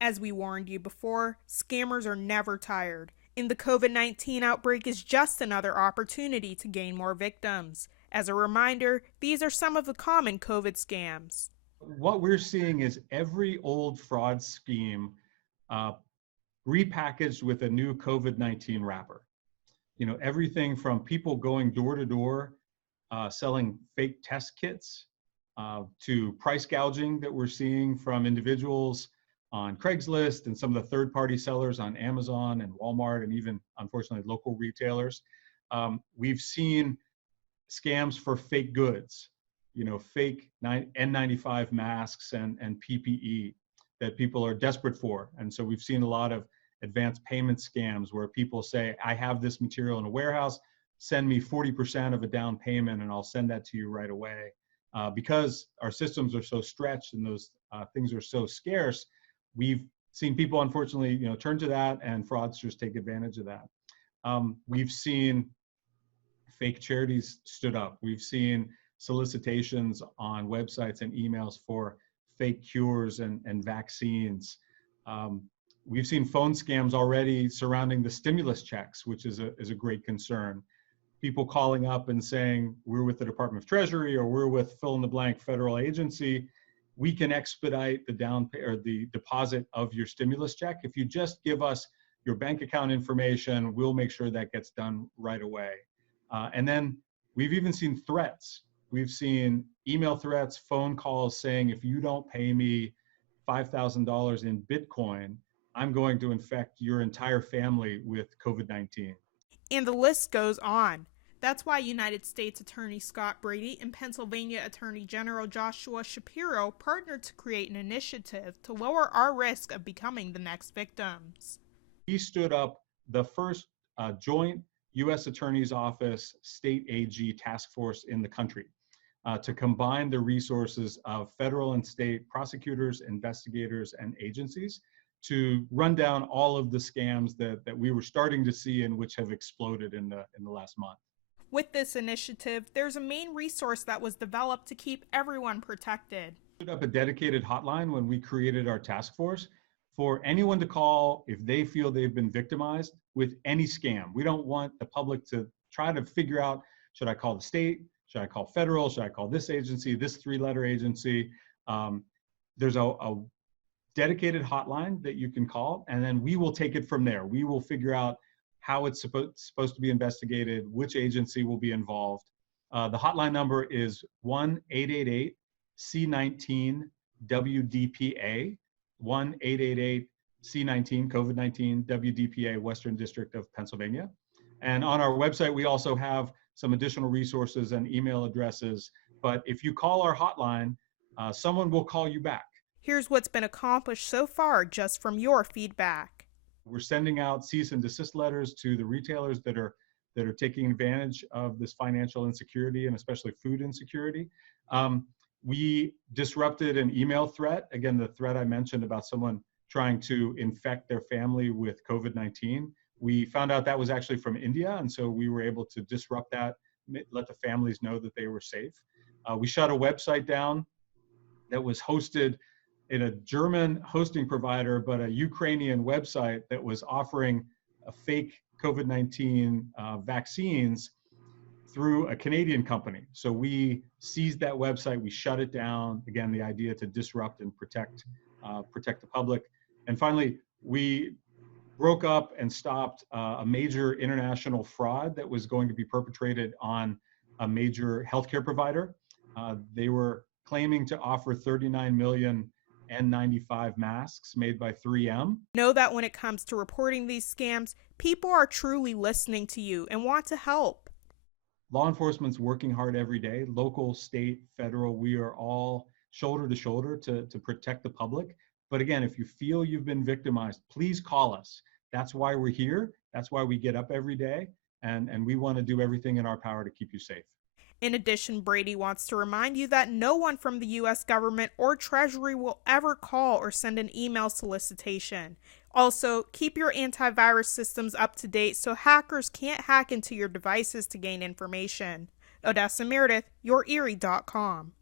As we warned you before, scammers are never tired, and the COVID-19 outbreak is just another opportunity to gain more victims. As a reminder, these are some of the common COVID scams. What we're seeing is every old fraud scheme uh, repackaged with a new COVID-19 wrapper. Everything from people going door to door, selling fake test kits, to price gouging that we're seeing from individuals on Craigslist and some of the third-party sellers on Amazon and Walmart, and even, unfortunately, local retailers. We've seen scams for fake goods, fake N95 masks and PPE that people are desperate for. And so we've seen a lot of advanced payment scams where people say, I have this material in a warehouse, send me 40% of a down payment and I'll send that to you right away. Because our systems are so stretched and those things are so scarce, we've seen people, unfortunately, turn to that, and fraudsters take advantage of that. We've seen fake charities stood up. We've seen solicitations on websites and emails for fake cures and vaccines. We've seen phone scams already surrounding the stimulus checks, which is a great concern. People calling up and saying, we're with the Department of Treasury or we're with fill in the blank federal agency. We can expedite the the deposit of your stimulus check. If you just give us your bank account information, we'll make sure that gets done right away. And then we've even seen threats. We've seen email threats, phone calls saying, if you don't pay me $5,000 in Bitcoin, I'm going to infect your entire family with COVID-19. And the list goes on. That's why United States Attorney Scott Brady and Pennsylvania Attorney General Joshua Shapiro partnered to create an initiative to lower our risk of becoming the next victims. He stood up the first joint U.S. Attorney's Office State AG task force in the country to combine the resources of federal and state prosecutors, investigators, and agencies to run down all of the scams that we were starting to see and which have exploded in the last month. With this initiative, there's a main resource that was developed to keep everyone protected. We set up a dedicated hotline when we created our task force for anyone to call if they feel they've been victimized with any scam. We don't want the public to try to figure out, should I call the state? Should I call federal? Should I call this agency, this three-letter agency? There's a dedicated hotline that you can call, and then we will take it from there. We will figure out how it's supposed to be investigated, which agency will be involved. The hotline number is 1-888-C19-WDPA, 1-888-C19, COVID-19, WDPA, Western District of Pennsylvania. And on our website, we also have some additional resources and email addresses. But if you call our hotline, someone will call you back. Here's what's been accomplished so far just from your feedback. We're sending out cease and desist letters to the retailers that are taking advantage of this financial insecurity and especially food insecurity. We disrupted an email threat. Again, the threat I mentioned about someone trying to infect their family with COVID-19. We found out that was actually from India, and so we were able to disrupt that, let the families know that they were safe. We shut a website down that was hosted in a German hosting provider, but a Ukrainian website that was offering a fake COVID-19 vaccines through a Canadian company. So we seized that website, we shut it down. Again, the idea to disrupt and protect the public. And finally, we broke up and stopped a major international fraud that was going to be perpetrated on a major healthcare provider. They were claiming to offer 39 million N95 masks made by 3M. Know that when it comes to reporting these scams, people are truly listening to you and want to help. Law enforcement's working hard every day, local, state, federal. We are all shoulder to shoulder to protect the public. But again, if you feel you've been victimized, please call us. That's why we're here. That's why we get up every day. And we want to do everything in our power to keep you safe. In addition, Brady wants to remind you that no one from the U.S. government or Treasury will ever call or send an email solicitation. Also, keep your antivirus systems up to date so hackers can't hack into your devices to gain information. Odessa Meredith, YourErie.com.